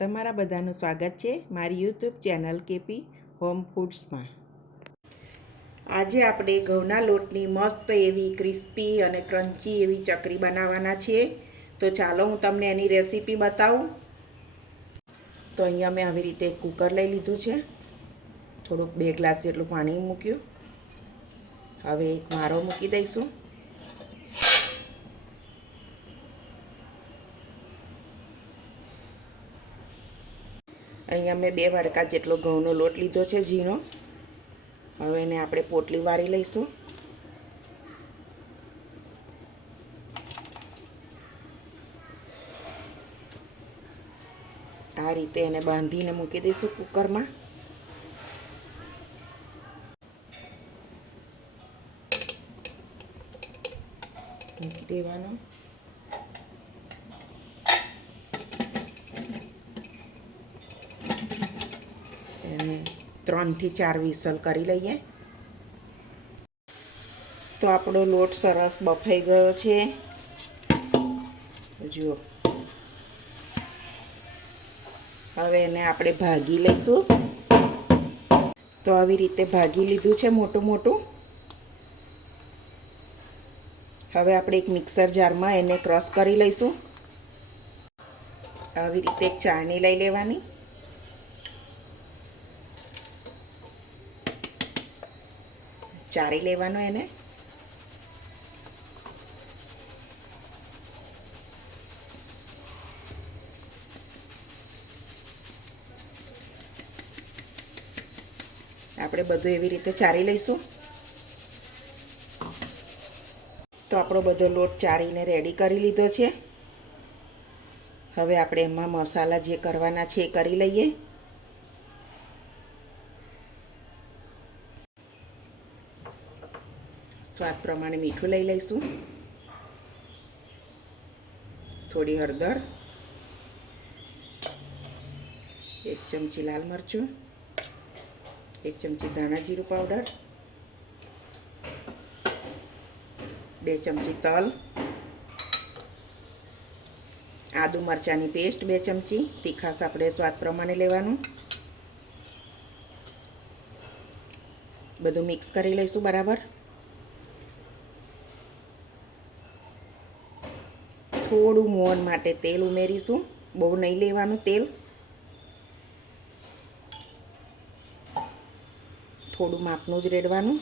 તમારા બધાનું સ્વાગત છે મારી યુટ્યુબ ચેનલ કેપી હોમ ફૂડ્સમાં। આજે આપણે ઘઉંના લોટની મસ્ત એવી ક્રિસ્પી અને ક્રન્ચી એવી ચકરી બનાવવાના છીએ। તો ચાલો હું તમને એની રેસીપી બતાવું। તો અહીંયા મેં આવી રીતે કુકર લઈ લીધું છે, થોડુંક 2 ગ્લાસ જેટલું પાણી મૂક્યું। હવે એક મારો મૂકી દઈશું। અહીંયા મેં 2 વાડકા જેટલો ઘઉંનો લોટ લીધો છે ઝીણો। હવે એને આપણે પોટલી વાળી લઈશું। આ રીતે એને બાંધીને મૂકી દઈશું કુકરમાં। મૂકી દેવાનો। એને 3 થી 4 વિસલ કરી લઈએ। તો આપણો લોટ સરસ બફાઈ ગયો છે, જુઓ। હવે એને આપણે ભાગી લઈશું। તો આવી રીતે ભાગી લીધું છે મોટું મોટું। હવે આપણે એક મિક્સર જારમાં એને ક્રશ કરી લઈશું। આવી રીતે એક ચાળણી લઈ લેવાની। ચાળી લેવાનો એને। આપણે બધું એવી રીતે ચાળી લઈશું। તો આપણો બધો લોટ ચાળીને રેડી કરી લીધો છે। હવે આપણે એમાં મસાલા જે કરવાના છે એ કરી લઈએ। સ્વાદ પ્રમાણે મીઠું લઈ લઈશું, થોડી હળદર, 1 ચમચી લાલ મરચું, 1 ચમચી ધાણા જીરું પાવડર, 2 ચમચી તલ, આદુ મરચાંની પેસ્ટ 2 ચમચી, તીખાશ આપણે સ્વાદ પ્રમાણે લેવાનું। બધું મિક્સ કરી લઈશું બરાબર। થોડું મોહન માટે તેલ ઉમેરીશું, બહુ નહીં લેવાનું તેલ, થોડું માપનું જ રેડવાનું।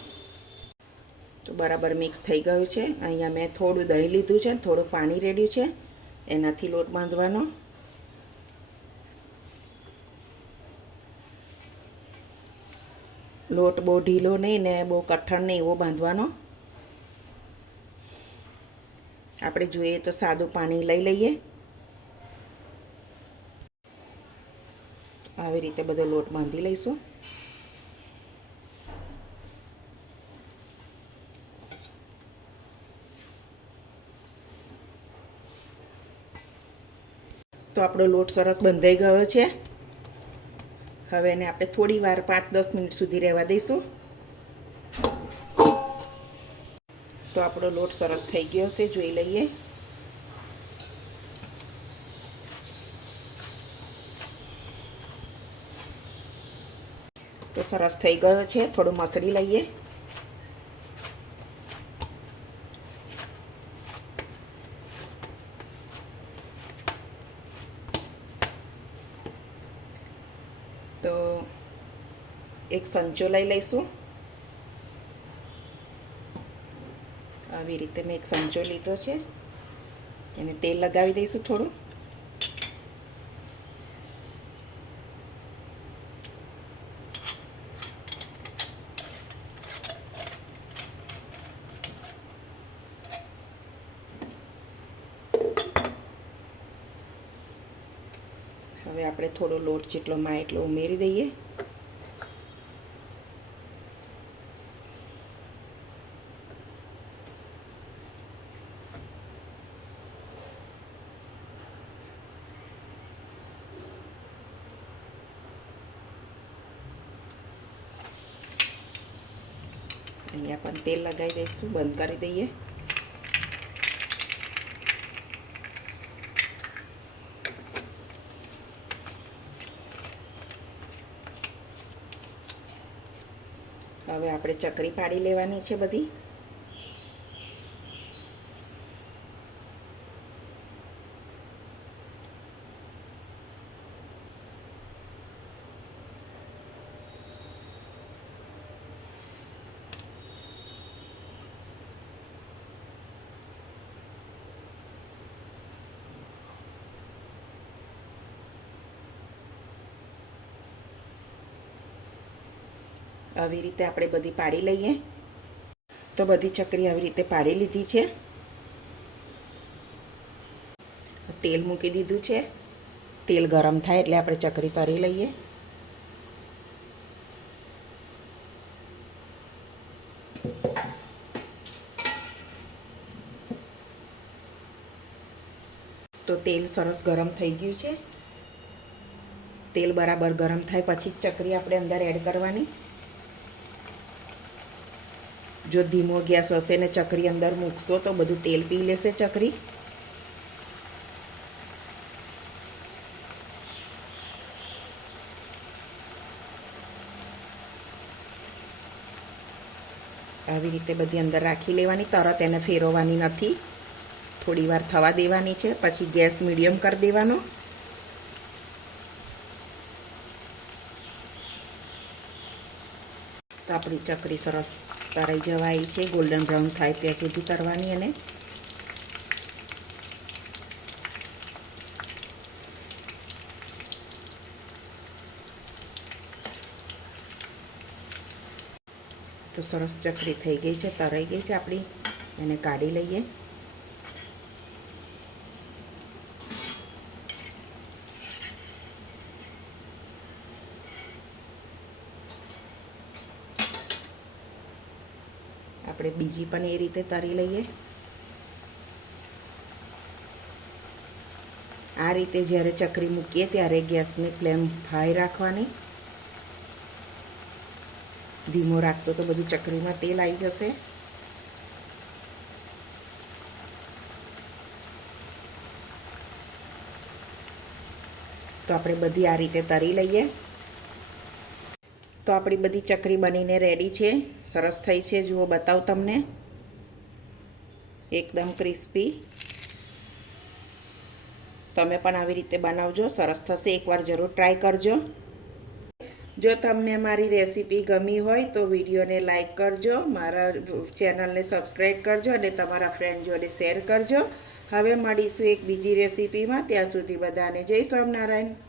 તો બરાબર મિક્સ થઈ ગયું છે। અહીંયા મેં થોડું દહીં લીધું છે, થોડું પાણી રેડ્યું છે, એનાથી લોટ બાંધવાનો। લોટ બહુ ઢીલો નહીં ને બહુ કઠણ નહીં એવો બાંધવાનો। આપણે જોઈએ તો સાદું પાણી લઈ લઈએ। આવી રીતે બધો લોટ બાંધી લઈશું। તો આપણો લોટ સરસ બંધાઈ ગયો છે। હવે એને આપણે થોડી વાર 5-10 મિનિટ સુધી રહેવા દઈશું। તો આપણો લોટ સરસ થઈ ગયો છે, જોઈ લઈએ। તો સરસ થઈ ગયો છે, થોડું મસળી લઈએ। તો એક સંચો લઈ લઈશું। આવી રીતે મેં એક સંચો લીધો છે, એને તેલ લગાવી દઈશું થોડું। હવે આપણે થોડો લોટ જેટલો માં એટલો ઉમેરી દઈએ। અહીંયા પણ તેલ લગાવી દઈશું, બંધ કરી દઈએ। હવે આપણે ચકરી પાડી લેવાની છે બધી. આવી રીતે આપણે બધી પાડી લઈએ. તો બધી ચકરી આવી રીતે પાડી લીધી છે. તેલ મૂકી દીધું છે. તેલ ગરમ થાય એટલે આપણે ચકરી તળી લઈએ. તો તેલ સરસ ગરમ થઈ ગયું છે. તેલ બરાબર ગરમ થાય પછી જ ચકરી આપણે અંદર એડ કરવાની. જો ધીમો ગેસ હશે ને ચકરી અંદર મૂકશો તો બધું તેલ પી લેશે ચકરી. આવી રીતે બધી અંદર રાખી લેવાની. તરત એને ફેરવવાની નથી, થોડી વાર થવા દેવાની છે. પછી ગેસ મીડિયમ કરી દેવાનો. તો આપણી ચકરી સરસ તળાઈ જવા આવી છે. ગોલ્ડન બ્રાઉન થાય ત્યાં સુધી તળવાની. એને તો સરસ ચકરી થઈ ગઈ છે, તળાઈ ગઈ છે આપણી. એને કાઢી લઈએ. આપણે બીજી પણ એ રીતે તળી લઈએ. આ રીતે જ્યારે ચકરી મૂકીએ ત્યારે ગેસની ફ્લેમ હાઈ રાખવાની. ધીમો રાખશો તો બધું ચકરીમાં તેલ આવી જશે. તો આપણે બધી આ રીતે તળી લઈએ. તો આપણી બધી ચકરી બનીને રેડી છે. સરસ થઈ છે. જુઓ, બતાવું તમને. એકદમ ક્રિસ્પી. તમે પણ આવી રીતે બનાવજો, સરસ થશે. એકવાર જરૂર ટ્રાય કરજો. જો તમને મારી રેસીપી ગમી હોય તો વિડીયોને લાઈક કરજો, મારા ચેનલને સબસ્ક્રાઈબ કરજો અને તમારા ફ્રેન્ડ જોડે શેર કરજો. હવે મળીશું એક બીજી રેસીપીમાં. ત્યાં સુધી બધાને જય સ્વામિનારાયણ.